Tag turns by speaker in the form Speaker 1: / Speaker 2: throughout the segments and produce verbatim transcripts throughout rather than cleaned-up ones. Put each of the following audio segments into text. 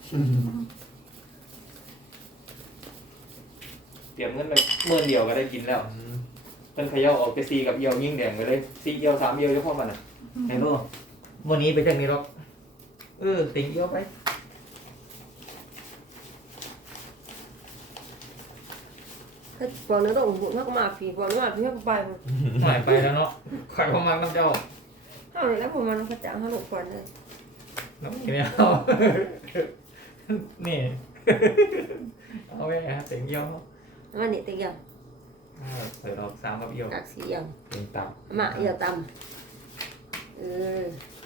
Speaker 1: เตรียมเงินไปหมื่นเดียวก็ได้กินแล้วเป็นขย่าออกไปซีกับเอียวยิ่งแดงไปเลยซีเอียวสามเอียวเฉพาะมันอ่ะไอ้ลูกวันนี้ไปจากนี้หรอกเออติงเอียวไป
Speaker 2: ถ้าบอกนึกต้องบุญมากมาผีบอกนึกว่าผีให้ไป
Speaker 1: หายไปแล้วเนาะขายประมาณน้ำเจ้า
Speaker 2: เอาเลยแล้วผมมันกระจ่างห้าหกคนเลย
Speaker 1: น้ำนี่ไม่เอานี่เอาไปฮะติงเอียว
Speaker 2: อันนี้ตีอย่าง
Speaker 1: เปิดออกสามกับเอียว
Speaker 2: กักสีอย่าง
Speaker 3: เป็นตับ
Speaker 2: มาเอียวตำเออ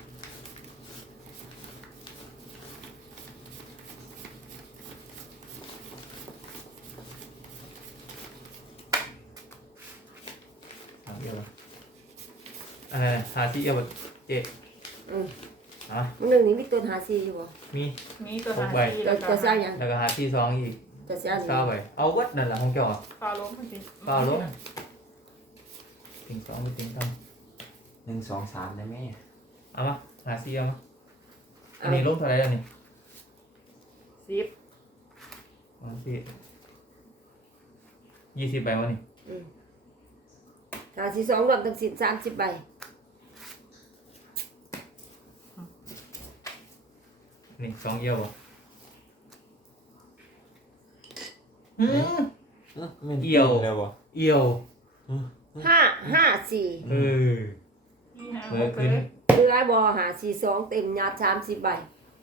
Speaker 1: สามเอียวอะไรหาที่เอียวเจ๊
Speaker 2: อืม
Speaker 1: อ่ะ
Speaker 2: มันหนึ่งนี้มีตัวหาซีอยู่บ่
Speaker 1: มี
Speaker 4: มีตัวหาซี
Speaker 2: จะ
Speaker 4: แล้วก็
Speaker 2: จะเสียอย่าง
Speaker 1: แล้วก็หาที่สองอีก
Speaker 2: จะเสียอย่าง
Speaker 1: เก้าไปเอาวัดนั่นแหละของเจ้า
Speaker 4: ฟ้าล้มพอดี
Speaker 1: เก้าลงติงสองไปติงสอง
Speaker 3: หนึ่งสองสามได้ไหม
Speaker 1: เอามาหาซี่เอามาอันนี้ลบเท่าไหร่แล้วนี่
Speaker 4: สิบ
Speaker 1: หาซี่ยี่สิบใบวะนี่
Speaker 2: อืมหาซีสองรวมทั้งสิ้นสามสิบใบ
Speaker 1: นี่สองเยี่ยวบ่อืม เอี่ยว
Speaker 3: แล้วบ่
Speaker 1: เอี่ยว
Speaker 2: ห้าห้าสี่
Speaker 1: เออ
Speaker 4: นี่ฮะ
Speaker 1: เมื่อ
Speaker 4: ไป
Speaker 1: คืน
Speaker 4: เลย
Speaker 2: เรือบ่หาซีสองเต็มยาสามสิบใบ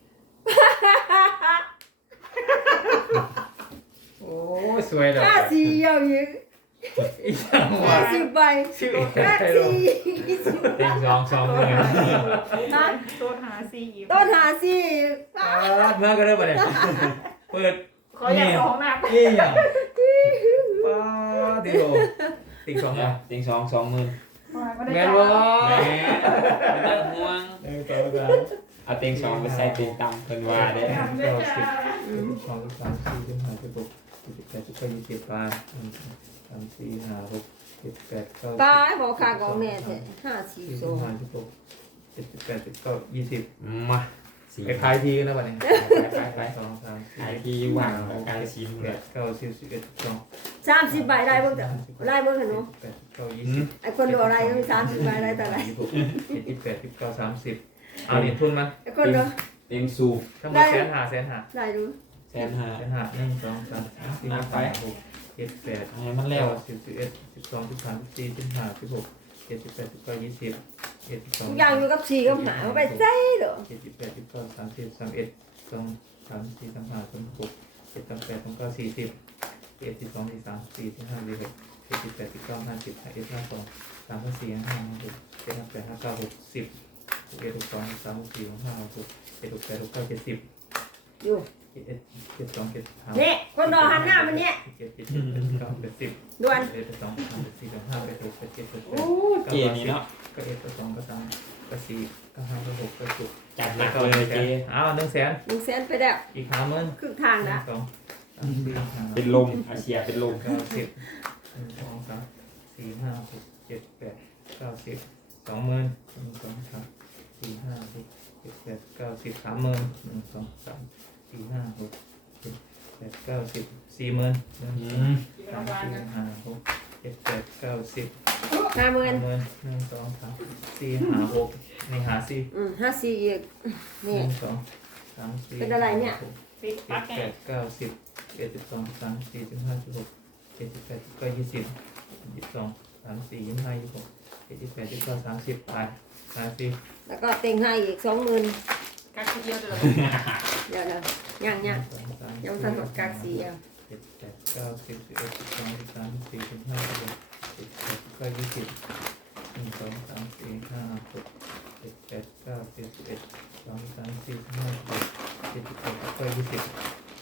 Speaker 1: โอ้สวยเลย
Speaker 2: ห้าสี่เอียวอีก
Speaker 1: อีกอย่าง
Speaker 2: ห้า
Speaker 1: ว่า
Speaker 2: สิบใบ
Speaker 1: ชื่อ
Speaker 2: ห้า
Speaker 1: ใคร
Speaker 2: สี่
Speaker 1: ติงสองสองเลย
Speaker 2: นะ
Speaker 4: ตัวหาซีอีก
Speaker 2: ต้นหาสี่
Speaker 1: เมื่อก็ได้ปะเนี่ยเปิด
Speaker 4: ขออย่าสองหนัก
Speaker 1: นี่อย่างป้าดิโอติงสอง
Speaker 3: เนี่
Speaker 1: อ่ะ
Speaker 3: ยติงสองสองหมื่น
Speaker 1: แม่นบ่
Speaker 3: แหมไม่ต้องห่วง
Speaker 1: เออต่อไป
Speaker 3: เอาติงสองไปใส่ติงต่ำเพิ่นว่าเด้
Speaker 1: เก้าสิบสองสามสี่สิบห้าสิบหกสิบแปดสิบเก้ายี่สิบปลาหนึ่งสองสามสี่ห้าหกเจ็ดแปดเก้า
Speaker 2: ตายบอกขากองแน่แท้ห้าสี่
Speaker 1: สี่
Speaker 2: ส
Speaker 1: สิ
Speaker 2: อบ ง
Speaker 1: ห้าสิบหกเจ็ดสิบแปดสิบเก้ายี่สิบ
Speaker 3: มาสี่
Speaker 1: ไปขายทีกันแล้วป่ะเนี่ย
Speaker 3: ไปไปไป
Speaker 1: สองสามสี่
Speaker 3: ขายที่วางของการชิม
Speaker 1: แป
Speaker 3: เลย
Speaker 1: ดเก้าสิบสิบเอ็ดสิบสอง
Speaker 2: สามสิบใบได้เบิ่งจ้ะได้เบิ่งเห็นหนู
Speaker 1: แปดสิบเก้ายี่สิบ
Speaker 2: ไอ้คนดูอะไรต้องสามสิบใบได้แต่ไหน
Speaker 1: ยี่สิบหกเจ็ดสิบแปดสิบเก้าสามสิบเอาเหรียญทุนมา
Speaker 2: ไอ้คนดู
Speaker 3: เต็มสูบ
Speaker 1: ทั้งหมดแสนหาแสนหา
Speaker 2: ได้ดู
Speaker 3: แสนห้า
Speaker 1: แสนหาหนึ่งสองสามสี่ห้าหกเจ็ดแปด
Speaker 3: ให้มันแล้ว
Speaker 1: เก้าสิบสิบเอ็ดสิบสองสิบสามสิบสี่สิบห้าสิบหกเจ็ดสิบแปดสิบเก้ายี่สิบเอ็ดสิบสอง
Speaker 2: ทุกอย่างอยู่กับสี่กับหาเอาไปใส่เหรอ
Speaker 1: เจ็ดสิบแปดสิบเก้าสามสิบสามเอ็ดสองสามสี่สามห้าสามหกเจ็ดสามแปดสามเก้าสี่สิบเอ็ดสิบสองสี่สามสี่สิบห้าสี่หกเจ็ดสิบแปดสิบเก้าห้าสิบห้าเอ็ดห้าสองสามห้าสี่ห้าห้าหกเจ็ดห้าแปดห้าเก้าหกสิบหกเอ็ดหกสองสามหกสี่หกห้าหกหกเจ็ดหกแปดหกเก้าเจ็ดสิบ
Speaker 2: อยู่
Speaker 1: เจ็ดเอ็ดเจ็ดสองเจ็ดสาม
Speaker 2: เนี่ยคนรอหันหน้ามันเนี่ย
Speaker 1: เจ็ดเจ็ดเจ็ดเจ็ดเก้าเจ็ดสิบ
Speaker 2: ด่วน
Speaker 1: เอ็ดสองสามสี่สามห้าแปดหกแปดเจ็ดแปดแป
Speaker 3: โอ้
Speaker 1: ด
Speaker 3: เกมนี้เนาะ
Speaker 1: ก็เอ็ดก็สองก็สามก็สี่ก็ห้าก็หกก็เจ็ด
Speaker 3: จัดหนักเลยเจ
Speaker 1: อ้าวหนึ่งแสน
Speaker 2: หนึ่งแสนไปแล้ว
Speaker 1: อีกห้าหมื่น
Speaker 2: ครึ่งทาง
Speaker 1: หนึ่
Speaker 2: นะ
Speaker 1: งสองสามสี่ห้า
Speaker 3: เป็นลมอาเชียเป็นลม
Speaker 1: เก้าสิบหนึ่งสองสามสี่ห้าหกเจ็ดแปดเก้าสิบสองหมื่นหนึ่งสองสามสี่ห้าหกเจ็ดแปดเก้าสิบสามหมื่นหนึ่งสองสามสี่ห้าหกเจ็ดแปดเก้าสิบสี่หมื่นหนึ่ง
Speaker 3: อื
Speaker 1: สอง
Speaker 3: ม
Speaker 1: สามสี่ห้าหกเจ็ดแปดเก้าสิบ
Speaker 2: ห้าหมื่น
Speaker 1: หมื่นหนึ่งสองสามสี่ห้าหกในหาสี่
Speaker 2: อืมห้าสี่อีก
Speaker 1: ห
Speaker 2: นี่
Speaker 1: นึ่งสองสามสี่
Speaker 2: เป็นอะไรเนี่ย
Speaker 1: หก
Speaker 4: สิบ
Speaker 1: เจ็
Speaker 4: ปั
Speaker 1: ด
Speaker 4: กไง
Speaker 1: แปดเก้าสิบเอ็ดสิบสองสามสี่สิบห้าสิบหกเจ็ดสิบแปดสิบเก้ายี่สิบยี่สิบสองสามสี่ยี่สิบห้ายี่สิบหกเจ็ดสิบแปดยี่สิบเก้าสามสิบไปหาสี่
Speaker 2: แล้วก็เต็งให้อีกสองหมื่น
Speaker 4: กักทีเดียวเดือด
Speaker 2: เดี๋ยวเดี๋ยวย่างย่าง
Speaker 1: สองสาม
Speaker 2: ยังทันหมดกากสีอ่ะ
Speaker 1: เจ็ดแปดเก้าสิบสิบเอ็ดสิบสองสิบสามสิบสี่สิบห้าสิบหกเจ็ดแปดสิบเก้ายี่สิบหนึ่งสองสามสี่ห้าหกเจ็ดแปดเก้าสิบสิบเอ็ดสองสามสี่ห้าหกเจ็ดสิบแปดสิบเก้ายี่สิบ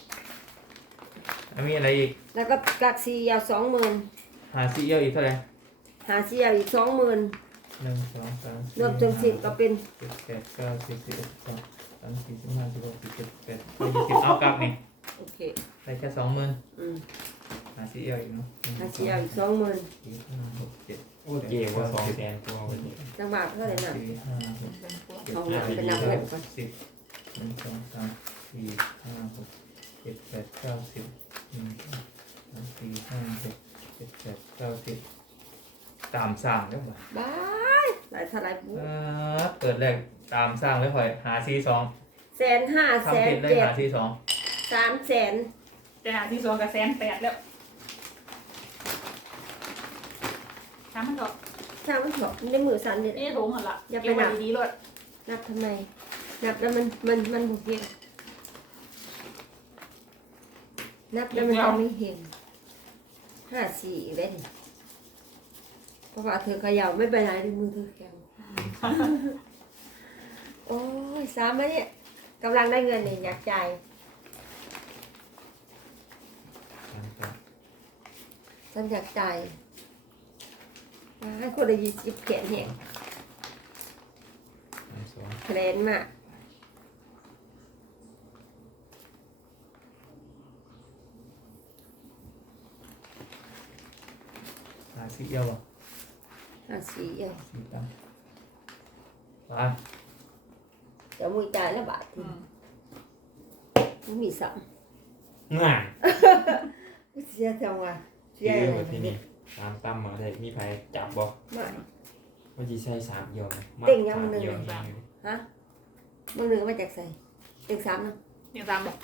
Speaker 1: มีอะไรอีก
Speaker 2: แล้วก็กากสีเอาสองหมื่น
Speaker 1: หาซีเอียวอีกเท่าไหร่
Speaker 2: หาสีเอาอีกสองหมื่น
Speaker 1: หนึ่งสองสามสี่
Speaker 2: รวมจนสิบก็เป็น
Speaker 1: เจ็ดแปดเก้าสิบสิบเอ็ดสิบสองสามสี่สิบห้าสิบหกสิบเจ็ดสิบแปดสิบเก้ายี่สิบเอากลับนี่
Speaker 2: โอเค
Speaker 1: ได้แค่สองหมื่น
Speaker 2: อืม
Speaker 1: หาซีเอียวอีกเนาะหนึ่ง
Speaker 2: หาสีเอาอีกสองหมื่น
Speaker 1: สี่ห้าหกเจ็ด
Speaker 3: โอ้เกมว่าสองแสนตัววันนี้
Speaker 2: จังหวะเท่าไหร่น่ะ
Speaker 1: สี่ห้าหกเจ็ด
Speaker 2: เอา
Speaker 1: แป
Speaker 2: เงิน
Speaker 1: ด
Speaker 2: ไปนับเงินก่อน
Speaker 1: สิบหนึ่งสองสามสี่ห้าหกเจ็ดแปดเก้าสิบหนึ่งสองสามสี่ห้าหกเจ็ดแปดเก้าสิบตามสร้างได้ป่ะ
Speaker 2: บายหลายเท่าไหรปุ๊
Speaker 1: อ่าเปิดแรกตามสร้างไว้คอยหาซีสอง
Speaker 2: แสนห้าแส
Speaker 1: ทำ
Speaker 2: น
Speaker 1: ผิดได้
Speaker 2: เจ็ด
Speaker 1: หาซีสอง
Speaker 2: สามแสน
Speaker 4: จะหาที่สองกับแสนแปดแล้วทำมันเถอะ
Speaker 2: ช่างมันเถอะในมือสั่นเนี่ย
Speaker 4: นี่ถุงหันละ
Speaker 2: อย่าไป
Speaker 4: เก็บไว้
Speaker 2: นับ
Speaker 4: ดีๆเลย
Speaker 2: นับทำไมนับแล้วมันมันมันบุกเห็นนับแล้วมันเอาไม่เห็นห้าสี่อีกแล้วนี่เพราะว่าเธอเขย่าไม่เป็นไรในมือเธอแข็งโอ้ยสามแล้วเนี่ยกำลังได้เงินเนี่ยอยากจ่ายฉันอยากจ่ายให้คนละยี่สิบแขนแหง
Speaker 3: สามสอง
Speaker 2: แขนมาก
Speaker 1: หาซีเอียวป่ะ
Speaker 2: ห้าสี่เอ้ย
Speaker 1: ซีตังไป
Speaker 2: เดี๋ยวมือจ่ายแล้วบาท
Speaker 4: อืม
Speaker 2: มันมีสาม
Speaker 3: ง่าย
Speaker 2: เสียจังวะเสีย
Speaker 3: เย
Speaker 2: อะ
Speaker 3: อะ
Speaker 2: ไร
Speaker 3: แบบที่นี่ตามตั้มมาได้มีไผจับบ่
Speaker 2: ไม่
Speaker 3: ว่าจีใส่สามเอียวไหมมา
Speaker 2: เต็งยังมันหนึ่ง
Speaker 3: สามเอียวนี่
Speaker 2: ฮะมึงหนึ่งมาจากใส่เต็งสามเนาะ
Speaker 4: ยังตามบอก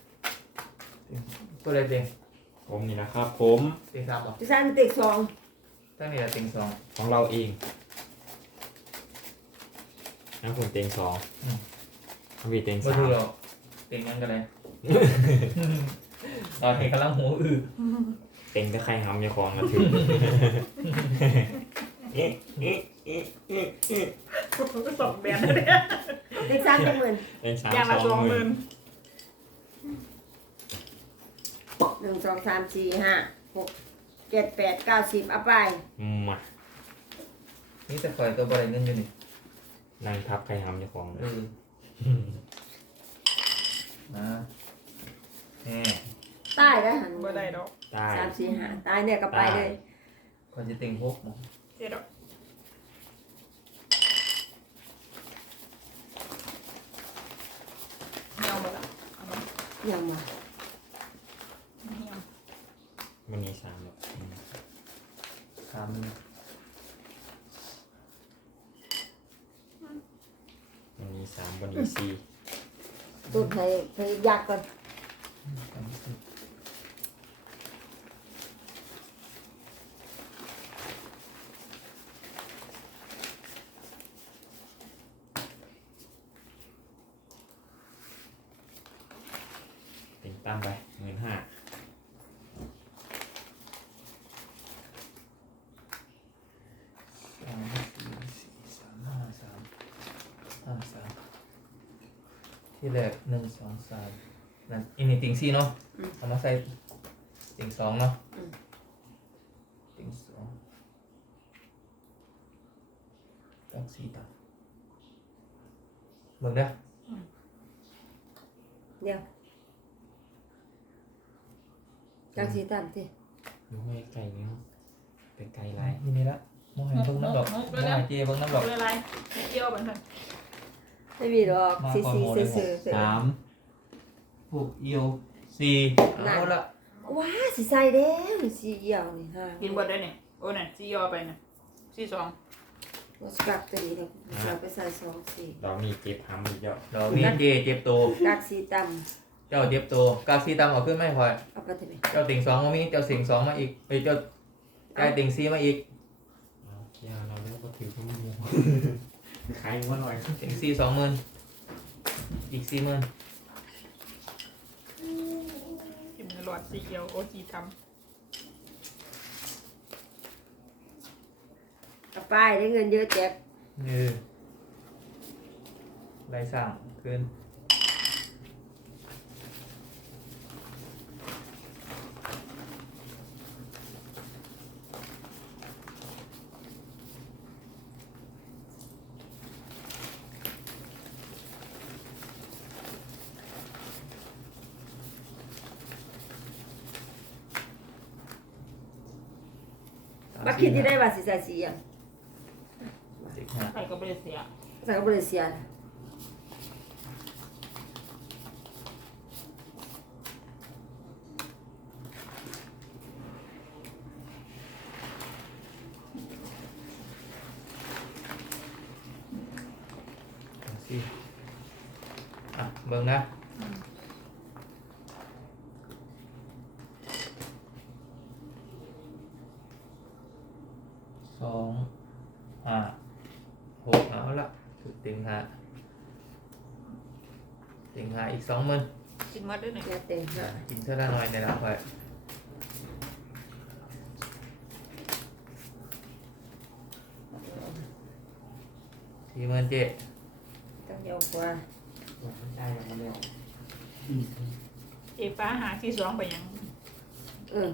Speaker 1: ตัวอะไรเต็ง
Speaker 3: ผมนี่นะครับผม
Speaker 1: เต็งสามป่ะ
Speaker 2: เต็งสามเต็งสอง
Speaker 1: ตั้งนี่ละเต็งสอง
Speaker 3: ของเราเองนะผมเต็งสองทวีเต็ง
Speaker 1: มา
Speaker 3: สา
Speaker 1: ดู
Speaker 3: ม
Speaker 1: เราเต็งยังกันเลยตอนนี้กำลังหูอื้อ
Speaker 3: เต็งถ้าใครหำอยาของกระถือ
Speaker 4: สองแบนเลยเนี่ย
Speaker 2: เต็งสามเต็งหมื่น
Speaker 3: เต็งสาม
Speaker 4: อย่างละ
Speaker 3: ส
Speaker 4: ส
Speaker 3: อ
Speaker 4: อง ง
Speaker 3: ห
Speaker 4: ห
Speaker 3: มื่
Speaker 4: มื่
Speaker 3: น
Speaker 4: น
Speaker 2: หนึ่งสองสามสี่ห้าหกเจ็ดแปดเก้าสิบเอาไป
Speaker 3: มา
Speaker 1: นี่จะคอยตัวบริเงินอยู่นี่
Speaker 3: นั่งทับใครหำอยาของ
Speaker 1: เออนะแหม
Speaker 2: ตายแล้วหัน
Speaker 4: บ่ได้ดอก
Speaker 3: ได้
Speaker 2: สามสี่ห้าตายเนี่ยก็ไปเลย
Speaker 1: คอยจะเต็งหกหมอ
Speaker 4: เจ็ดดอกเหี่ยวหมดละเอามา
Speaker 2: ยังมา
Speaker 4: เหี่ยว
Speaker 3: มันมีสามแบบอืม
Speaker 1: สาม
Speaker 3: มันมีสามมันมีสี่
Speaker 2: ตุ้นให้ให้ยากก่อน
Speaker 1: สามสิบ
Speaker 3: เต็งตั้มไปหมื่นห้า
Speaker 1: สามสี่สี่สามห้าสามห้าสามที่แรกหนึ่งสองสามนั่นอินี่ติงสี่เนาะเอามาใส่ติงสองเนาะติงสองกับสี่ต่ำเบิ่งเด้อ
Speaker 2: เดี๋ยวจากสีตามสิ
Speaker 3: ดูให้ไกลนี้เป็นไกลไร
Speaker 1: นี่นี่ละมองเห็นเบิ่งน้ำดอกมองเห็นเจเบิ่งน้ำดอก
Speaker 4: เอาอะไรเกี่ยวเป็นเพิ่น
Speaker 2: ไม่มีหรอก
Speaker 1: มา
Speaker 2: สี
Speaker 1: ก่อน
Speaker 2: สี
Speaker 1: โมเลย
Speaker 2: เสือ
Speaker 1: ห
Speaker 2: เสื
Speaker 1: ก
Speaker 2: อ
Speaker 1: สามหกเอียวสี่เอาละ
Speaker 2: ว้าสีใส่เด้วสีเหี่ยวนี่ฮะ
Speaker 4: กินบดได้เนี่ยโอ้เนี่ยซียอไปเนี่ยซีสอง
Speaker 2: ว่าสกักตัวนี้เนี่ยเราไปใส่สองสี
Speaker 3: เรามีเจ็บหำอีกเยอะ
Speaker 1: ดอกนี้เจเจ็บโต
Speaker 2: กักสีต
Speaker 1: เจ้าเจ็บโตกาซีตามเอาขึ้นไม่พอ
Speaker 2: ำเอาไปทำไม
Speaker 1: เจ้าติ่งสองมามีเจ้าสิงสองมาอีกเอ้ยเจ้าจ่ายติ่งซีมาอีก
Speaker 3: เอาเกียร์เราเรียกว่าถือข้อมูลขายว่าหน่อย
Speaker 1: ติ่งซีสองหมื่นอีกสี่หมื่น
Speaker 4: กินหลอดสีเขียวโอ้สีท
Speaker 2: เอาไปได้เงินเยอะเจ็บ
Speaker 1: นี่ไรสั่งคืนส
Speaker 2: มาคิดที่ได้ว่าสีใส่สีอย่าง
Speaker 1: สิบห้า
Speaker 4: ำใครก็ไม่ได้เสีย
Speaker 2: ใส่ก็บริเซียนะ
Speaker 1: เบิ่งนะ
Speaker 4: อืม
Speaker 1: สองห้าหกเอาละถูกติงหาติงหาอีกสองหมื่น
Speaker 4: กินหมดด้วยหนึ่ง
Speaker 2: แค่เต็งห้า
Speaker 1: กินเท่าละหน่อยในละไปสี่หมื่นเจ็ด
Speaker 2: ต้องยาวกว่า
Speaker 3: ได้ยังไม่ออก
Speaker 4: เอป้าหาที่สองไปยัง
Speaker 2: เออ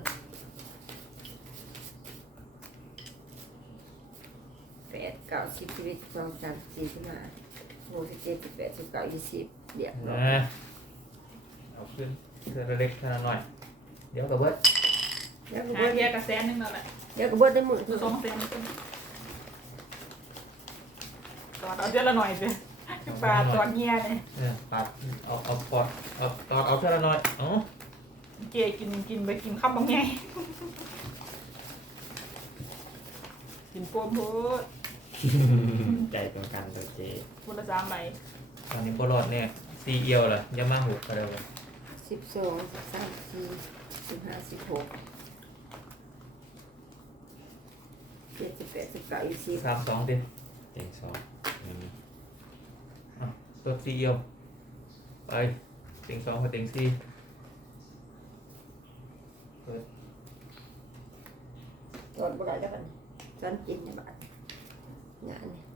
Speaker 2: แปดเก้าสิบสิบเอ็ดสิบสองสามสี่สิบห้าหกสิบเจ็ดสิบแปดสิบเก้ายี่สิบเดี๋ยว
Speaker 1: นะเอาขึ้นเท่าละเล็กเท่าละหน่อย เดี๋ยวกับเบิร์ด
Speaker 2: เดี๋ยวก็
Speaker 4: หา
Speaker 2: เบิด
Speaker 4: เทียกระแสนหนึงแล้วแหละ
Speaker 2: เดี๋ยวก็เบิดได้หมื่น
Speaker 4: คือสองแสนตอดเอาเดือนละหน่อยสิปลาตอดเงี้ยเนี่ย
Speaker 1: เนี่ยตัดเอาเอาปอดเอาตอดเอาเท่าละหน่อยอ๋อ
Speaker 4: เกกินกินไปกินข้าวบางไงกินโปมโพด
Speaker 3: ใจตรงกันตัวเจ
Speaker 4: คนละสามใบ
Speaker 1: ตอนนี้บอลอดเนี่ยซีเอียวล่ะอยังมาหุบอะไรวะ
Speaker 2: สิบสองสิบสามสี่สิบห้าสิบหกเจ็ดสิบแปดสิบเก้ายี่สิบ
Speaker 1: สามสองดิ
Speaker 3: เต็งสองอืม
Speaker 1: ตัวซีเอียวไปเต็งสองกับเต็งสี่เปิด
Speaker 2: ตอนบ่ได้แล้วกันฉันกินในบ้านงานเนี่ย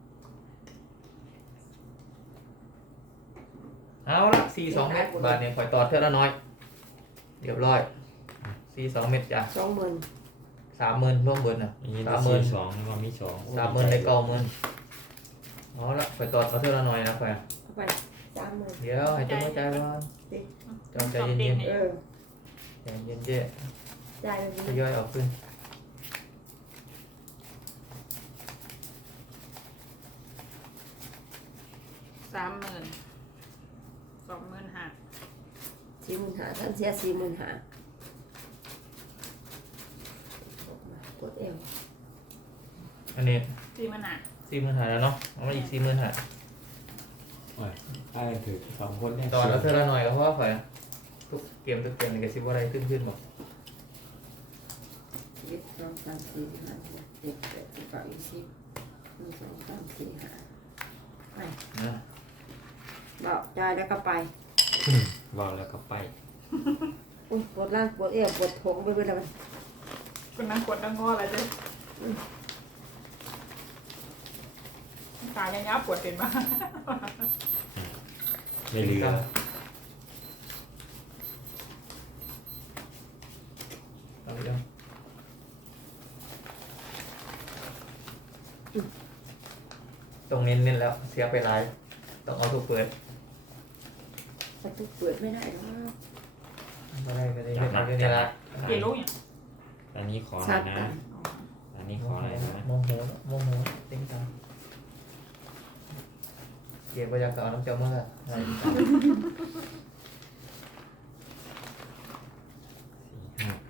Speaker 1: เอาละสี่สองเม็ดบาทเนี่ยคอยตอดเท่าละน้อยเรียบร้อยสี่สองเม็ดจ้ะ
Speaker 2: สองหมื่น
Speaker 1: สามหมื่นร่วมเบิร์นอ่ะ
Speaker 3: นี่
Speaker 1: สามห
Speaker 3: สี่
Speaker 1: มื่น
Speaker 3: สองมันมีสอง
Speaker 1: สามหมื่นในเก้าหมื่นเอาละคอยตอดเอาเท่าละน้อยนะคอย
Speaker 2: เข้าไปสามหมื่น
Speaker 1: เดี๋ยวให้เจ้าหัวใจร้อนจอมใจเย็น
Speaker 2: เออ
Speaker 1: ๆใจเย็นๆเจ๊
Speaker 2: จ่ายแบบ
Speaker 1: ท
Speaker 2: นี้
Speaker 1: ยอยเอาขึ้น
Speaker 4: สามหมื่นสองหมื่นห้า
Speaker 2: สี่หมื่นห้าท่านเสียสี่หมื่นห้า กดเอว
Speaker 1: อันนี้
Speaker 4: สี่หมื่นห้า
Speaker 1: สี่หมื่นหาแล้วเนาะเอามาอีกสี่หมื่นหา
Speaker 3: โอ้ยได้ถือสองคนเนี่ย
Speaker 1: ตอดเอาเท่าละน้อยก็เพราะว่าคอยทุกเกมทุกเกมนี่ก็สิบว่าอะไรขึ้นขึ้นบอก
Speaker 2: ยี่สิบสองสามสี่ห้าหกเจ็ดแปดสิบเก้ายี่สิบหนึ่งสองสามสี่ห้าไป
Speaker 1: นะ
Speaker 2: บอกจ่ายแล้วก็ไป
Speaker 3: บอกแล้วก็ไป
Speaker 2: อุ้ยปวดล่างปวดเอวปวดท้องไปเป็นอะไร
Speaker 4: คนนั่งกดนั่งงออะไรเจ้ตายยังยับปวดเป็นมาก
Speaker 3: ไม่เหลือ
Speaker 1: เอาไปดูตรงเน้นๆแล้วเสียไปหลายต้องเอาถูกเปิด
Speaker 2: ประตูเปิดไม่ได้หรอก
Speaker 1: ไม่ได้ไม่ได้ไม่ได้นี่ละ
Speaker 4: เกลูกอย่าง
Speaker 3: อันนี้ขอหน่
Speaker 2: ชั
Speaker 3: อ
Speaker 2: ด
Speaker 3: ยนะ
Speaker 2: กัน
Speaker 3: อันนี้ขอหน่อยนะ
Speaker 1: โมโหโมโหติ้งตาเก็บไว้ยากเอาน้ำเจ้าเมื่ออะไร
Speaker 3: สี่ห้า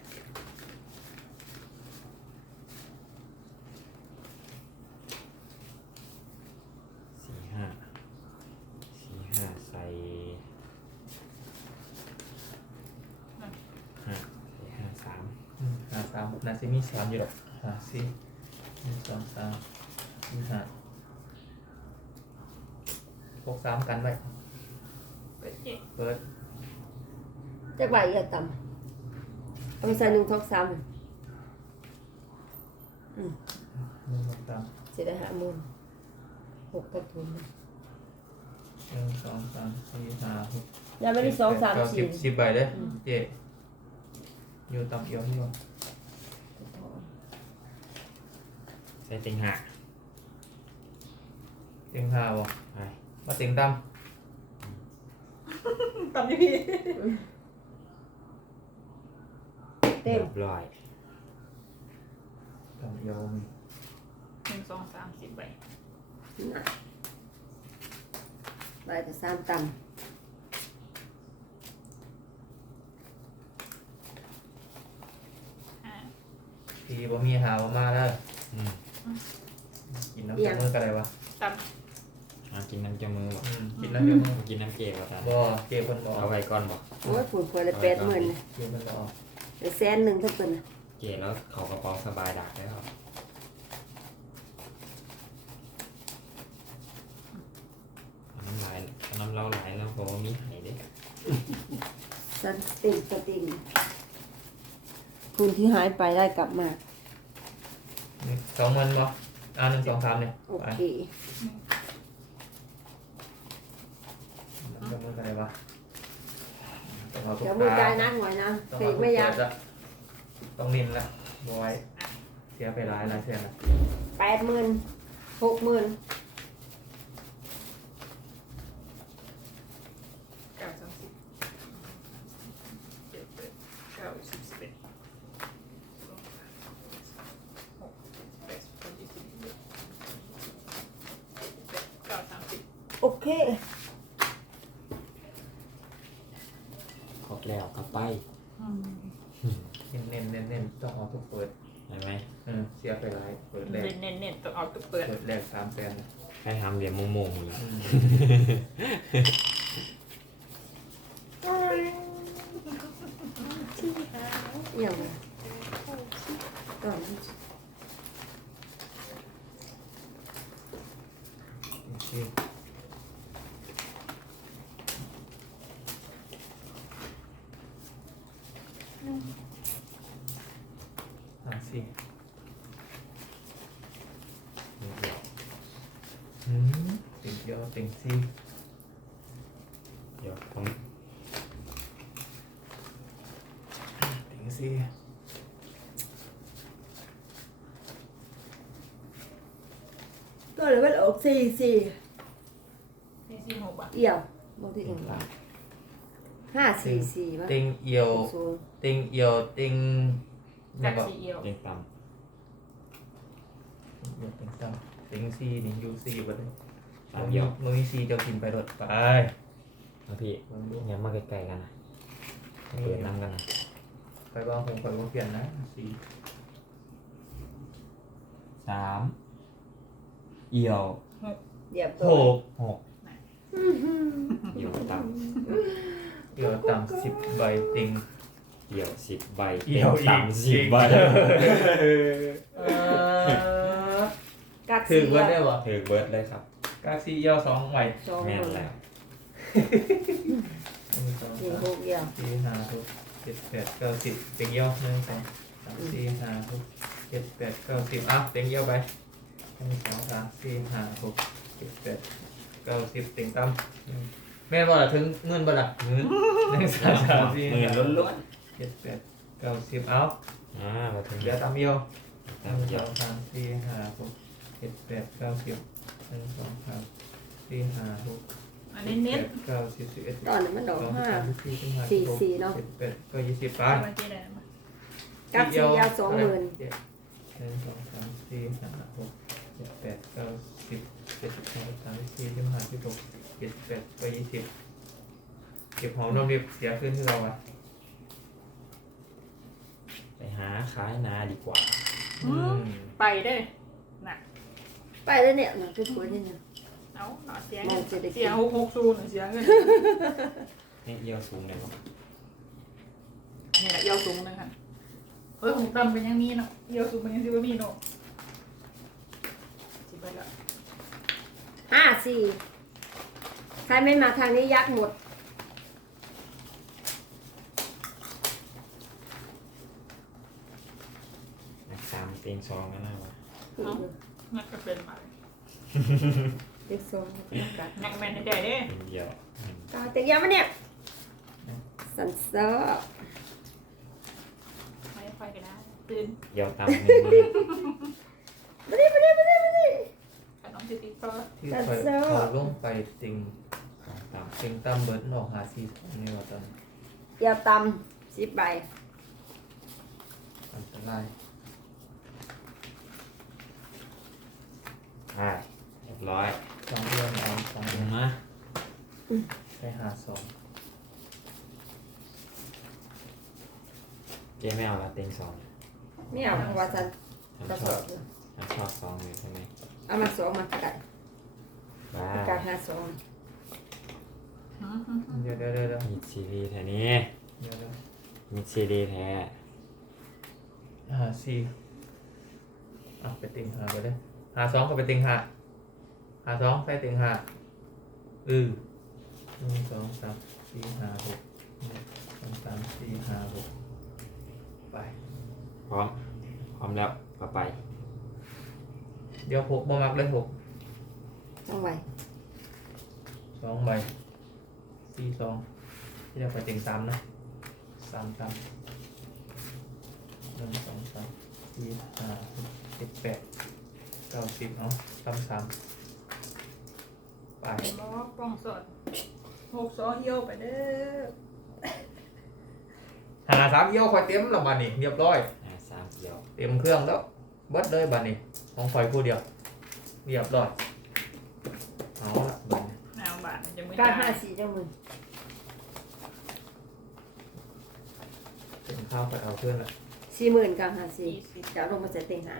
Speaker 3: สี่ห้าสี่ห้าใส่ห้าสี่ห้าสาม
Speaker 1: อืมหาสามนาซิมีสามอยู่หรอกหาสี่หนึ่งสองสามสี่ห้าพกสามกันไว้
Speaker 4: เปิดเจ๊
Speaker 1: เปิด
Speaker 2: จะไหวอย่าต่ำเอาไปใส่หนึ่งทอกสาม
Speaker 1: หนึ่งสองสาม
Speaker 2: จะได้หาหมื่นหกกระทุน
Speaker 1: หนึ่งสองสามสี่ห้าหก
Speaker 2: ยังไม่ได้สองสาม
Speaker 1: เก้
Speaker 2: สี่
Speaker 1: สิบสิบใบเด้อเจ๊อยู่ต่ำเอียวที่ว่า
Speaker 3: ใส่เต็งห้า
Speaker 1: เต็งห้าบ่
Speaker 3: ไป
Speaker 1: มาเต็งต่
Speaker 4: ตำยี่พี่
Speaker 2: เต็ม
Speaker 3: เรียบร้อย
Speaker 1: ำต่ำเอียวมี
Speaker 4: หนึ่งสองสามสิบใบ
Speaker 2: น่ะใบจะสามตัน
Speaker 4: ห้า
Speaker 1: ทีบ่มีหาบ่มาแล้ว
Speaker 3: อืม
Speaker 1: กินน้ำเจ้าเมื่อกันอะไรวะ
Speaker 4: ต
Speaker 3: อ่ะกินน้ำจมือบ่
Speaker 1: อืมกินแล้วเดี๋ยวมึง
Speaker 3: กินน้ำเกลือบ่ตา
Speaker 1: บ่เก็บคนบ่
Speaker 3: เอาไว้ก่อนบ่
Speaker 2: โอ้ยฝุ่นฝุ่นเลยแปดหมื่นเลย
Speaker 1: เก็บคนบ่
Speaker 2: เลยแสนหนึ่งทุกคนน่ะ
Speaker 3: เกลือแล้วเขากระเป๋าสบายดักได้ครับน้ำลายน้ำเราไหลแล้วบอกว่ามีไห้เด้
Speaker 2: สันติงสติงคุณที่หายไปได้กลับมา
Speaker 1: นี่สองมันบ่อ่าหนึ่งสองสามเนี่ย
Speaker 2: โอ
Speaker 1: ไป
Speaker 2: เค
Speaker 1: จะมืออะไรวะต้องเอา
Speaker 2: เดี๋ยวมือได้นะหน่อยนะ
Speaker 1: ต้อง
Speaker 2: เส
Speaker 1: เอา
Speaker 2: กไม่ยัก
Speaker 1: เปิดละต้องนิ่มละบอยเสียไปหลายหลายเสียละ
Speaker 2: แปดหมื่นหกหมื่น
Speaker 4: เก้าสามสิบเจ็ดแปดเก้าสิบสิบเอ็ดสองสามหกเจ็ดแปดเก้ายี่สิบเอ็ดเก้าสามสิบ
Speaker 2: โอเค
Speaker 3: ครบแล้วก็ไป
Speaker 1: เน้นเน้นเน้นเน้นต้องเอาทุกเปิด
Speaker 3: เห็นไหม
Speaker 1: เออเสียไปหลายเปิดแรก
Speaker 4: เน้นเน้นๆต้องเอาตัวเปิด
Speaker 1: เปิดแรกสามแสน
Speaker 3: ให้ทำเหรียญโมงๆอยู่แล้ว
Speaker 1: อืม
Speaker 2: อย่างไรตอนนี้
Speaker 1: โอเคอ่าสิ อืมติงเดียวติงซี
Speaker 3: เดี๋ยวผม
Speaker 1: ติงซี
Speaker 2: ก็เลยว่าออกสี่สี่
Speaker 4: สี่สี่หกอ่ะ
Speaker 2: เอี่ยวบางทีเองว่าห้าสี่สี่มั้ง
Speaker 1: ติงเอียว
Speaker 2: ศูนย์
Speaker 1: ติงเอียวติง
Speaker 4: จา
Speaker 1: นี่
Speaker 4: ก
Speaker 1: ก็
Speaker 4: สี่เอียว
Speaker 3: เรียงต่
Speaker 1: เอียวติงซ้ำติงซีนี่ยูซีไปเลย
Speaker 3: ำตามเดียว
Speaker 1: มือซีจะกินไปรถไป
Speaker 3: นะพี่
Speaker 1: ลองดู
Speaker 3: อย่ามาใกล้ๆกันนะเปิดน้ำกันนะ
Speaker 1: ไปบ้างผมไปบ้างเปลี่ยนนะซี
Speaker 3: สามเอี่ยว
Speaker 2: เดี๋ยว
Speaker 1: ห
Speaker 2: ตัว
Speaker 1: ก
Speaker 3: หกเอี่ยวต่
Speaker 1: เอียวต่ำสิบใบติง
Speaker 3: ำเอี่ยวสิบใบ
Speaker 1: เอี่ยวอีก
Speaker 3: ต่ำสิบใบ
Speaker 1: เออ
Speaker 2: กัก
Speaker 1: ถื
Speaker 2: สี่
Speaker 1: อเบิร์ดได้ปะ
Speaker 3: ถือเบิร์ดเลยครับ
Speaker 1: กาซีเอียวสองใบ
Speaker 2: สอง
Speaker 3: แม่น
Speaker 2: หมื่น
Speaker 3: แล้ว
Speaker 1: หนึ่งสอง
Speaker 2: สี่
Speaker 1: สาม
Speaker 2: หกเอี่ยว
Speaker 1: สี่ห้าหกเจ็ดแปดเก้าสิบเต็งเยี่ยวหนึ่งสองสามสี่ห้าหกเจ็ดแปดเก้าสิบอ่ะเต็งเยี่ยวไปหนึ่งสองสามสี่ห้าหกเจ็ดแปดเก้าสิบเต็งตั้มแม่นบ่ล่ะถึงเงินบ่ล่ะเงินหนึ่งสองสามสี่
Speaker 3: หมื่น
Speaker 1: ห้า
Speaker 3: ล้วน
Speaker 1: เจ็ดแปดเก้าสิบเอา
Speaker 3: ๆอ่ามาถึง
Speaker 1: เหลือตั้มเยี่ยวห
Speaker 3: ตา
Speaker 1: นึ่
Speaker 3: ม
Speaker 1: ง
Speaker 3: เดี
Speaker 1: ส
Speaker 3: ยว
Speaker 1: องสามสี่ห้าหกเจ็ดแปดเก้าสิบหนึ่งสองสามสี่ห้าหก
Speaker 4: อันนี้เน้น
Speaker 1: เก้าสิบสิบเอ็ด
Speaker 2: ตอนนั้นมันดอก
Speaker 1: สอง
Speaker 2: ห้า
Speaker 1: สามสี่สิบห้า
Speaker 2: สี่
Speaker 1: หก
Speaker 2: สี่เนาะ
Speaker 1: เจ็ดแปดก็ยี่สิบไป
Speaker 4: มันจะได้ไหม
Speaker 2: กักสี่เอี่ยวสองหมื่น
Speaker 1: เจ็ดหนึ่งสองสามสี่ห้าหกเจ็ดแปดเก้าสิบเจ็ดสิบสองสามสิบสี่สิบห้าสิบหกเจ็ดแปดก็ยี่สิบเก็บหอมรอมริบเสียขึ้นที่เราอ่ะ
Speaker 3: ไปหาขายนาดีกว่า
Speaker 1: อืม
Speaker 4: ไปได้น่ะ
Speaker 2: ไปแล้วเนี่ยหนังคือตัวนี่เนี่ย
Speaker 4: เอาหน่อเสีย
Speaker 2: มองจะได้กิน
Speaker 4: เสียหกหกศูนย์เสียเงิน
Speaker 3: ให้เอี่ยวสูงเลยครับ
Speaker 4: นี่แหละเอียวสูงเลยค่ะเฮ้ยหกดำเป็นยังมีเนาะเอียวสูงเป็นยังซิว่ามีเนาะสิบไปละ
Speaker 2: ห้าสี่ใครไม่มาทางนี้ยักหมด
Speaker 3: นักสามเต็งสองก็น่าวะ
Speaker 4: นักก็เป็นมา
Speaker 2: เด็กสองกัด
Speaker 4: นักแมนในใจเด้
Speaker 3: เป็นเอี่ยวหนึ่ง
Speaker 2: ตาเต็งยามาเนี่ยสันเซอร์
Speaker 4: ไม่ค่อยกันนะตื่น
Speaker 3: เอี่ยวต่ำหนึ่งหมื่น
Speaker 2: มาดิมาดิมาดิมาดิ
Speaker 4: ขนมจิติก็
Speaker 1: ที่คอยเขาลงไปติง
Speaker 3: สองต่
Speaker 1: ติงตั้มเบิร์ดออกหาซีสองนี่ว่าตอน
Speaker 2: เอี่ยวตำสิบใบ
Speaker 1: อันตราย
Speaker 3: ำอ่าเรียบร้อย
Speaker 1: สองเดือนเอาสองเดื
Speaker 3: ล
Speaker 1: อน
Speaker 3: งมา
Speaker 1: ไปหาสอง
Speaker 3: เจ๊ไม่เอาละเต็งสอง
Speaker 2: ไม่เอาว่าสัน
Speaker 3: ฉัน
Speaker 2: กระ
Speaker 3: ช
Speaker 2: ส
Speaker 3: อ
Speaker 2: อ
Speaker 3: บบ ฉันชอบสองเลยใช่ไหม
Speaker 2: เอามาสองมากระดาษ
Speaker 3: บ้า
Speaker 2: การหาสอง
Speaker 1: เดี๋ยวเดี๋ยวเดี๋ยวเดี๋ยว
Speaker 3: มีซีรีส์แท้นี้
Speaker 1: เดี๋ยวเดี๋ยว
Speaker 3: มีซีรีส์แท้
Speaker 1: หาสี่อ่ะไปติงหาไปเลยหาสองก็ไปติงหาหาสองไปติงหาอือหนึ่งสองสามสี่ห้าหกหนึ่งสองสามสี่ห้าหกไป
Speaker 3: พร้อมพร้อมแล้วก็ไป
Speaker 1: เดี๋ยวหกบ่มักเลยหก
Speaker 2: ต้องไว้
Speaker 1: สองใบสี่สองที่เราไปติงสามนะสามสามหนึ่งสองสามสี่ห้าหกเจ็ดแปดเก้าสิบเนาะสามสามไป
Speaker 4: เห็นบอกว่าป้องสดหกสองเยี่ยวไปเด้อ
Speaker 1: หาสามเยี่ยวคอยเต็มแล้วบัดนี้เรียบร้อย
Speaker 3: อ่าสามเดียว
Speaker 1: เต็มเครื่องแล้วเบิดเลยบัดนี้ของคอยผู้เดียวเรียบร้อยเอาละบัดนี้
Speaker 4: แนวบาทมันจะไม่
Speaker 2: การ
Speaker 4: ได้
Speaker 2: ห้าสี่เจ้ามือ
Speaker 1: เป็นข้าวไปเอาเพื่อนละ
Speaker 2: สี่หมื่นการหาสี่จะเอาลงมาใส่เต็งหา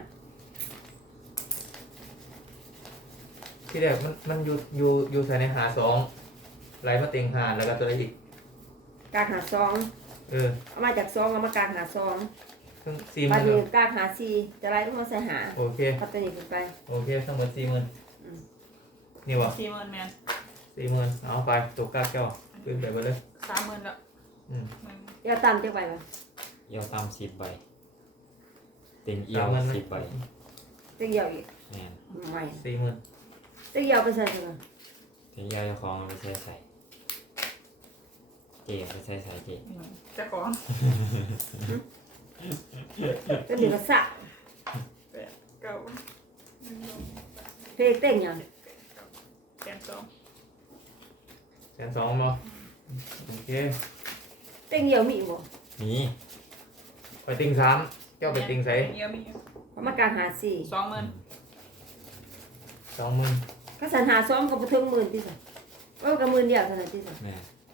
Speaker 1: ที่แรกมันมันอยู่อยู่อยู่ใส่ในหาสองไหลมาเต็งหาแล้วก็ตัวอะไรอีก
Speaker 2: การหาสอง
Speaker 1: เออ
Speaker 2: เอามาจากสองเอามาการหาสอง
Speaker 1: ซึ่งสี่ห
Speaker 2: ปา
Speaker 1: มื่น
Speaker 2: ดีการหาสี่จะไล่ลงมาใส่หา
Speaker 1: โอเค
Speaker 2: พัตนี้ขึ้นไป
Speaker 1: โอเคทั้งหมดสี่หมื่น
Speaker 2: อืม
Speaker 1: นี่วะ
Speaker 4: สี่หมื่นแมน
Speaker 1: สี่หมื่นเอาไปตกกาแก้วขึ้นไปไปเลย
Speaker 4: สามหมื่นละ
Speaker 1: อืม
Speaker 4: หนึ่ง
Speaker 2: เดี๋ยวตามเจ้าไปป่ะ
Speaker 3: เอียวตามสิบใบเต็งเอียวสิบใบ
Speaker 2: เต็งเหี่ยวอีก
Speaker 3: แม่น
Speaker 2: ไม่
Speaker 1: สี่หมื่น
Speaker 2: เต็งเหี่ยวไปใส่ใช่ไหม
Speaker 3: เต็งเอียวเจะคลองเอาไปใส่ใส่เจเอาไปใส่ใส่เจ
Speaker 4: หนึ่งเจะของ
Speaker 2: ก็มีกระสะ
Speaker 4: แปดเก้าหนึ่งสอง
Speaker 2: เพลงเต็งอย่าง
Speaker 4: เจ็ดแปดเก้าแสนสอง
Speaker 1: แสนสองเนาะโอเค
Speaker 2: เต็งเหี่ยวมีบ่
Speaker 3: นี่
Speaker 1: ไปติงสามเจ้าไปติงใส่
Speaker 4: เยี่ยมเยี่ยม
Speaker 2: เอามาการหาสี่
Speaker 4: สองหมื่น
Speaker 1: สองหมื่น
Speaker 2: ก็สันหาสองก็บ่ถึงหมื่นที่สุดก็กับหมื่นเดียวเท่านั้นที่สุด
Speaker 3: แม่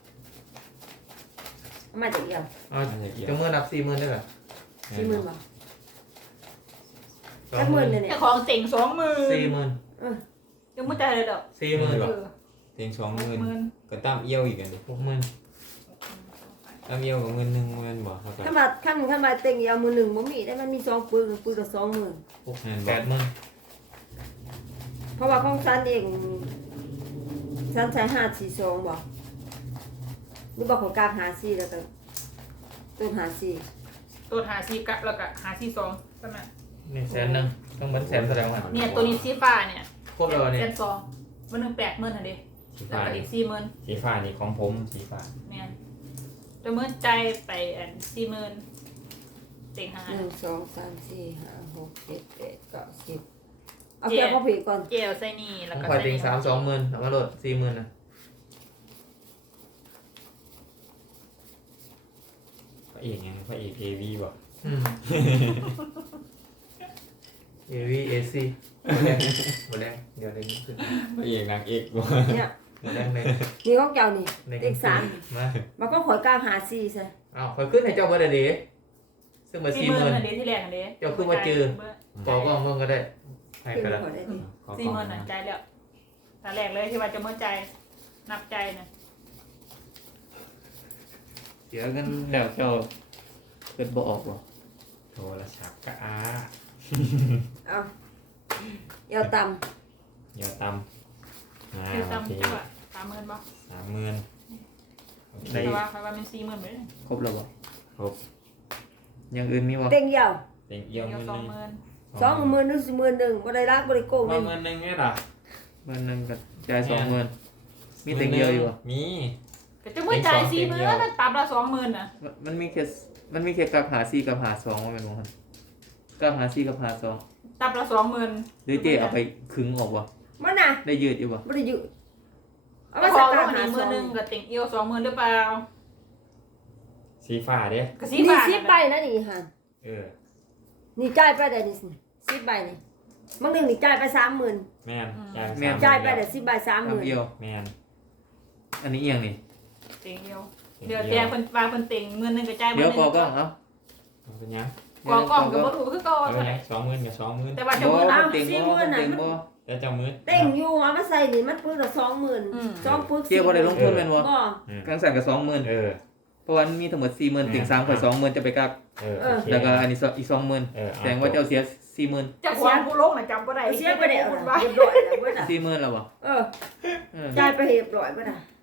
Speaker 2: เอามาจากเหี่ยว
Speaker 1: เอา
Speaker 3: น่าจะเอียว
Speaker 1: จะเมื่อนับสี่หมื่นได้เหรอ
Speaker 2: สี่หมื่นบ่
Speaker 1: สอ
Speaker 2: จั
Speaker 1: ง
Speaker 2: ก
Speaker 1: ห
Speaker 2: หมื่
Speaker 1: มื่
Speaker 2: น
Speaker 1: น
Speaker 2: เลยเนี่ย
Speaker 4: เจ้าของเต็งสองหมื่น
Speaker 1: สี่หมื่น
Speaker 2: เออ
Speaker 4: ยังไม่จ่ายเลยดอก
Speaker 1: สี่หมื่น
Speaker 4: เออ
Speaker 3: เต็งสอง
Speaker 4: ห
Speaker 3: ห
Speaker 4: ก
Speaker 3: มื่น
Speaker 4: หมื่น
Speaker 3: ก็ตามเอียวอีกกันดิ
Speaker 1: หกหมื่น
Speaker 3: ตามเอียวกับเงินหนึ่งเงินบ่เท่ากัน
Speaker 2: ถ้ามาขั้นขั้นมาเต็งเหี่ยวมือหนึ่งบ่มีได้มันมีสองปืนปืนละสองหมื่น
Speaker 1: หกแปดหมื่น
Speaker 2: เพราะว่าของฉันเองฉันใช้ห้าสี่สองบ่หรือบอกของการหาสี่แล้วก็ต้นหาสี่
Speaker 4: ตัวหาซีกะแล้วก็หาซีสองใช่ไหม
Speaker 1: นี่แสนหนึ่งต้องเหมือนแสนแสดงว่า
Speaker 4: เนี่ยตัวนี้ซีฟ้าเนี่ย
Speaker 1: โคตรเลยเนี่ย
Speaker 4: แสนสองมันหนึ่งแปดหมื่นทันที
Speaker 3: สี
Speaker 4: แล้ว
Speaker 3: ฟ้า
Speaker 4: ก็อีกสี่หมื่น
Speaker 3: สีฟ้านี่ของผมสีฟ้า
Speaker 4: แมนจะเมื่อใจไปอันสี่หมื่นเต็งหา
Speaker 2: หนึ่งสองสามสี่ห้าหกเจ็ดแปดเก้าสิบเอาแค่พอผีก่อน
Speaker 4: เจลไซนี่แล้ว
Speaker 1: ต้อง
Speaker 4: ก็
Speaker 1: คอย
Speaker 4: ไซ
Speaker 1: ติง
Speaker 4: นี่
Speaker 1: สามสองหมื่นเอามาโหลดสี่หมื่นนะ
Speaker 3: พระเอกไงพระเอกเอวีบ่
Speaker 1: เอวีเอซีหมดแรงหมดแรงเดี๋ยวเด้งขึ้น
Speaker 3: พระเอกนางเอกบ่
Speaker 2: เนี่ย
Speaker 1: หมดแรงเลย
Speaker 2: นี่ของเจ้านี่
Speaker 1: เด้ง
Speaker 2: เต็งสาม
Speaker 1: มา
Speaker 2: มันก็ขอยกลางหาสี่ใช่
Speaker 1: อ้าวคอยขึ้นให้เจ้าเบอร์เดยวนี้ซึ่งมา
Speaker 4: สี่
Speaker 1: สี่
Speaker 4: ห
Speaker 1: ห
Speaker 4: มื่
Speaker 1: มื่
Speaker 4: น
Speaker 1: น
Speaker 4: อันเดียวที่แรกอันเดียว
Speaker 1: เจ้าคือว่าจือ ขอกล้องเพิ่งก็ได้ให้
Speaker 2: เป็น
Speaker 1: ไปละ
Speaker 2: ขอยได้ดิ
Speaker 3: ขอ
Speaker 4: สี่
Speaker 3: กล้
Speaker 4: ห
Speaker 3: อง
Speaker 4: มื่น
Speaker 3: นะ
Speaker 4: อ่ะใจแล้วตอนแรกเลยที่ว่าจะเมื่อใจนับใจนะ
Speaker 1: เสียเงินแล้วเจ้าเกิดบ่ออกหรอ
Speaker 3: โทรศัพท์ก็อา
Speaker 2: เอาเอวต่
Speaker 3: เดี๋ยวตำอ่า
Speaker 4: คือ
Speaker 3: โอ
Speaker 4: ตาม
Speaker 3: เค
Speaker 4: จังหวะสามหมื่นป่ะ
Speaker 3: สามหมื่นโอเค
Speaker 4: แต่ว่าใครว่าเป็นสี่หมื่นไปเลย
Speaker 1: ครบแล้วบ่
Speaker 3: ครบ
Speaker 1: อยังอื่นมีบ่
Speaker 2: ำเต็งเหี่ยว
Speaker 3: เต็งเอียว
Speaker 4: เดียว
Speaker 3: เงิน
Speaker 4: ส
Speaker 3: ห
Speaker 4: อง
Speaker 3: นึ่ง
Speaker 4: หมื่น
Speaker 2: สองหมื่นหรือสี่หมื่นหนึ่งบ่ได้รักบ่ได้โกง
Speaker 3: ว่า
Speaker 2: เลย
Speaker 3: เงินหนึ่งไงล่ะ
Speaker 1: เงินหนึ่งกับจ่ายสองหมื่นมีแต่เดียวอยู่บ่
Speaker 3: มี
Speaker 4: ก็จะเมื่อใจายสี่หมื่นแล้วตับละสองหมื่นอ่ะ
Speaker 1: มันมันมีแค่มันมีแค่กับหาสี่กับหาสองว่าแม่นบ่ครับกับหาสี่กับหาสอง
Speaker 4: ตับละสองหมื่น
Speaker 1: หรือเจ๊เอาไปขึงออกบ่
Speaker 2: มันน่ะ
Speaker 1: ได้ยืดอยู่บ่
Speaker 2: บ่ได้อยู่เอา
Speaker 4: เอา
Speaker 2: มา
Speaker 4: ข
Speaker 2: สั
Speaker 4: อก ง
Speaker 2: กลาง
Speaker 4: วัน
Speaker 2: หา
Speaker 4: นี้ห
Speaker 2: ส
Speaker 4: มื่
Speaker 2: อน ง
Speaker 4: หนึ่งกับติ่งเอียวสองหมื่นหรือเปล่า
Speaker 3: สีฟ้าเด้
Speaker 4: ก็สี
Speaker 2: นี่
Speaker 4: บาท
Speaker 2: สิบใบนะนี่ฮะ
Speaker 3: เออ
Speaker 2: นี่จ่ายไปได้นี่สิบใบนี่บางหนึ่งนี่จ่ายไปสามหมื่น
Speaker 3: แม่นจ่าย
Speaker 1: แม่น
Speaker 3: สม
Speaker 2: จ่ายไป
Speaker 3: เดี
Speaker 2: ได้
Speaker 3: ว
Speaker 2: สิบใบสามหมื่น
Speaker 1: ทำเดียว
Speaker 3: แม่น
Speaker 1: อันนี้เอียงนี่
Speaker 4: ติ่งเอียวเดี๋ยวแต่คนวางคนติ่งหมื่นหนึ่งก็จ่ายหมื่
Speaker 1: เดี๋ย
Speaker 4: น
Speaker 1: ว
Speaker 4: หนึ่
Speaker 1: กอง กล้องเอ้า
Speaker 3: มันเป็นยัง
Speaker 4: กอกล้องกับบ่ถูกคือก่อน
Speaker 3: เอาไปไหนสองหมื่นกับสองหมื่น
Speaker 4: แต่ว่าจะ
Speaker 1: บ่
Speaker 4: หมื่น
Speaker 1: มั
Speaker 4: ละ
Speaker 1: นเต็งบ่มันเต็งบ่
Speaker 3: แต่จะเจ้ามือ
Speaker 2: เต็งอยู่เอามาใส่นี่มันปึกละสองหมื่นสองปึก
Speaker 1: เกี่ยวบ่ได้ลงทุนแม่นบ่
Speaker 2: บ่
Speaker 1: กลางแสนกับสองหมื่น
Speaker 3: เออ
Speaker 1: เพราะว่ามีทั้งหมดสี่หมื่นติ่งสามข่อยสองหมื่นจะไปกัก
Speaker 3: เออโอเค
Speaker 1: แล้วก็อันนี้อีกสองหมื่น
Speaker 3: เออ
Speaker 1: แสดงว่าเจ้าเสียสี่หมื่น
Speaker 4: เจะความผู้ลงน่ะจำบ่ได้
Speaker 2: เสียไปแล้ว
Speaker 4: พูด
Speaker 2: นะ
Speaker 4: ว่า
Speaker 2: เรียบร้อยแล้วเบิดอ่ะ
Speaker 1: สี่หมื่นแล้วบ่
Speaker 2: เออ
Speaker 1: เออ
Speaker 2: จ่ายไปเรียบร้อยเบิดอ่ะ